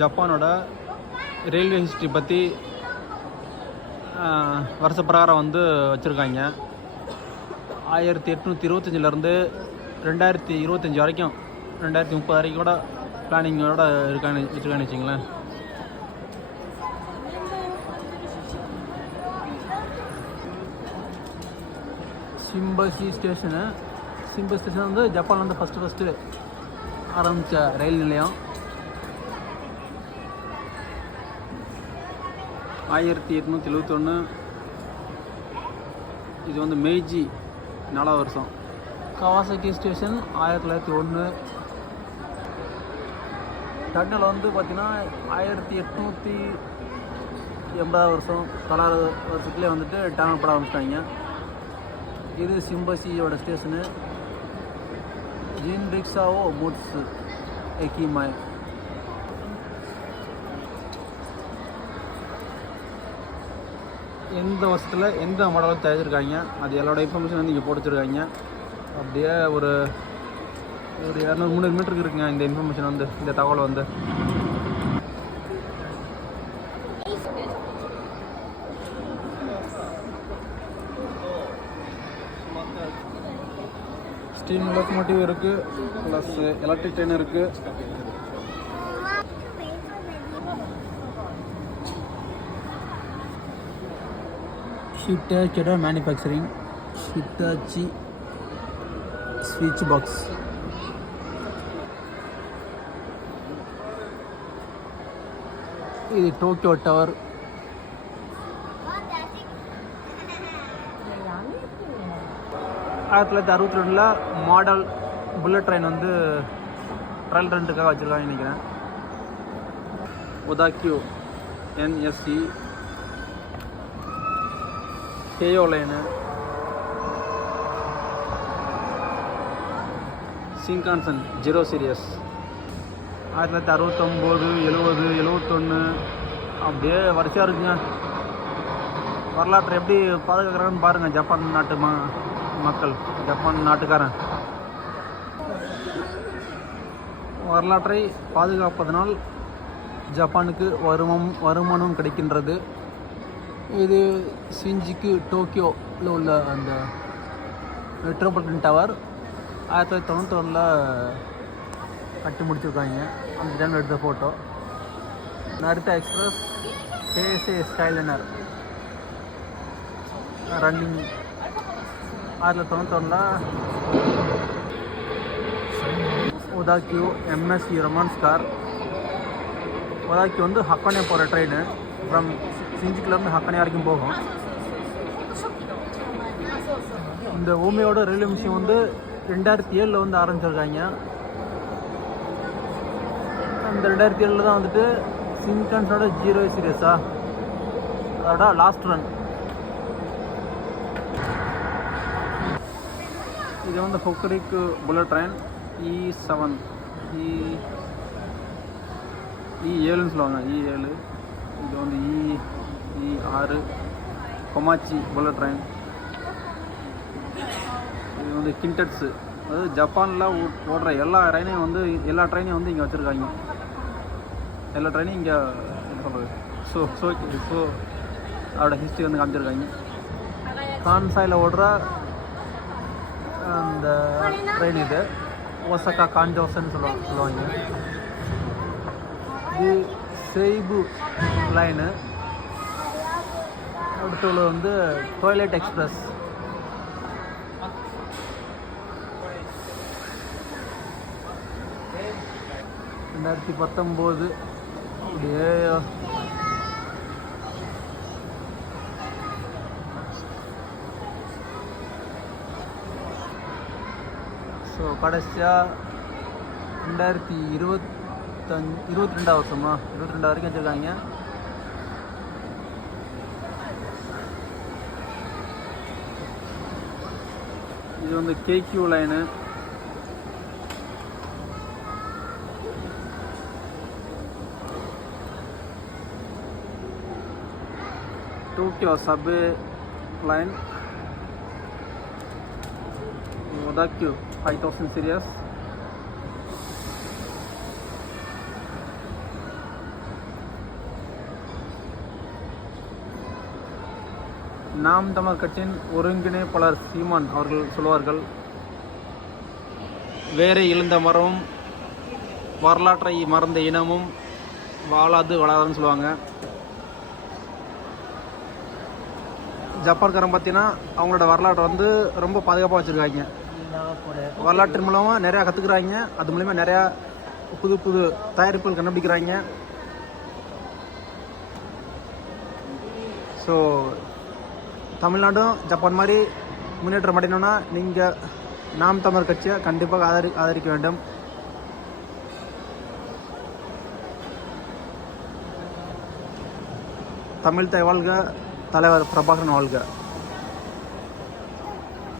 ஜப்பானோட railway history பற்றி வருஷ பிரகாரம் வந்து வச்சுருக்காங்க. 1825லேருந்து 2025 வரைக்கும் 2030 வரைக்கும் கூட பிளானிங்கோட வச்சுருக்கான்னு வச்சிங்களேன். சிம்பசி ஸ்டேஷன் வந்து ஜப்பானில் வந்து ஃபஸ்ட்டு ஆரம்பித்த ரயில் நிலையம். 1871 இது வந்து மெய்ஜி 4வது வருஷம். Kawasaki station 1901. டன்னல் வந்து பார்த்திங்கன்னா 1880 வருஷம் 9 வருஷத்துலேயே வந்துட்டு டன்னல் பட ஆரம்பிச்சிட்டாங்க. இது சிம்பசியோட ஸ்டேஷனு. ஜின் ரிக்ஷாவோ மூட்ஸ் எக்கிமாய். எந்த வருஷத்தில் எந்த மாடலும் தயாரிச்சிருக்காங்க அது எல்லாரோட இன்ஃபர்மேஷன் வந்து இங்கே போட்டு வச்சுருக்காங்க. அப்படியே ஒரு 200-300 மீட்டருக்கு இருக்குங்க இந்த இன்ஃபர்மேஷன் வந்து, இந்த தகவல் வந்து. ஸ்டீம் லோக்கோமோட்டிவ் இருக்குது, ப்ளஸ் எலக்ட்ரிக் ட்ரெயின் இருக்குது. ஹிட்டாச்சியோட மேனுஃபேக்சரிங். ஹிட்டாச்சி ஸ்விட்ச் பாக்ஸ். இது டோக்கியோ டவர். ஆயிரத்தி 1962 மாடல் புல்லட் ட்ரெயின் வந்து ட்ரையல் ரெண்டுக்காக வச்சுருக்காங்க நினைக்கிறேன். ஒதாக்யூ என்எஸ்சி. கேயோ லைனு. சிங்கான்சன் 0 சீரியஸ். 1969, 70, 71 அப்படியே வரிசையாக இருக்குங்க. வரலாற்றை எப்படி பாதுகாக்கிறாங்கன்னு பாருங்கள் ஜப்பான் நாட்டு மக்கள், ஜப்பான் நாட்டுக்காரன். வரலாற்றை பாதுகாப்பதனால் ஜப்பானுக்கு வருமானம் கிடைக்கின்றது. இது சிஞ்சிக்கு டோக்கியோவில் உள்ள அந்த மெட்ரோபாலிட்டன் டவர் 1991 கட்டி முடிச்சிருக்காங்க. அந்த டைமில் எடுத்த photo. Narita express KSA skyliner running 1991. Odakyu MSC romance car. Odakyu வந்து ஹக்கானே போகிற ட்ரெயின். ஃப்ரம் சிஞ்சிக்கிலேருந்து ஹக்கானே வரைக்கும் போகும். இந்த ஓமியோட ரயில்வே மிஷின் வந்து 2007 வந்து ஆரம்பிச்சிருக்காங்க. அந்த 2007 தான் வந்துட்டு சின்கான்சனோட 0 சீரியஸா அதோட லாஸ்ட் ரன். இது வந்து ஹொக்கரிக்கு புல்லட் ட்ரெயின் E7 E7ன்னு சொல்லுவாங்க. E7. இது வந்து E6 கொமாச்சி புல்லட் ட்ரெயின். இது வந்து கிண்டட்ஸு, அதாவது ஜப்பானில் ஓடுற எல்லா ட்ரெயினையும் வந்து இங்கே வச்சுருக்காங்க. எல்லா ட்ரெயினையும் இங்கே என்ன சொல்கிறது ஸோ அதோட ஹிஸ்ட்ரி வந்து காமிச்சிருக்காங்க. கான்சாயில் ஓடுற அந்த ட்ரெயின் இது ஓசக்கா கான்ஜோசன்னு சொல்லுவாங்க. இது செய்பு லைனு. அடுத்துள்ள வந்து டொய்லெட் எக்ஸ்பிரஸ். ரெண்டாயிரத்தி 19 அப்படியே ஸோ கடைசியாக 2022 வருஷமா 22 வரைக்கும் வச்சுருக்காங்க. இது வந்து Keikyu line. Tokyo subway line. Odakyu 5000 series. Naam Tamilar கட்சியின் ஒருங்கிணைப்பாளர் சீமான் அவர்கள் சொல்வார்கள், வேரை இழந்த மரமும் வரலாற்றை மறந்த இனமும் வாழாது வளராதுன்னு சொல்லுவாங்க. ஜப்பான்காரன் பார்த்தீங்கன்னா அவங்களோட வரலாற்றை வந்து ரொம்ப பாதுகாப்பாக வச்சுருக்காங்க. வரலாற்றின் மூலமாக நிறையா கற்றுக்குறாங்க. அது மூலிமா நிறையா புது புது தயாரிப்புகள் கண்டுபிடிக்கிறாங்க. ஸோ தமிழ்நாடும் ஜப்பான் மாதிரி முன்னேற்றம் அடையணும்னா நீங்கள் நாம் தமிழர் கட்சியை கண்டிப்பாக ஆதரிக்க வேண்டும். தமிழ் தாய் வாழ்க, தலைவர் பிரபாகரன் வாழ்க.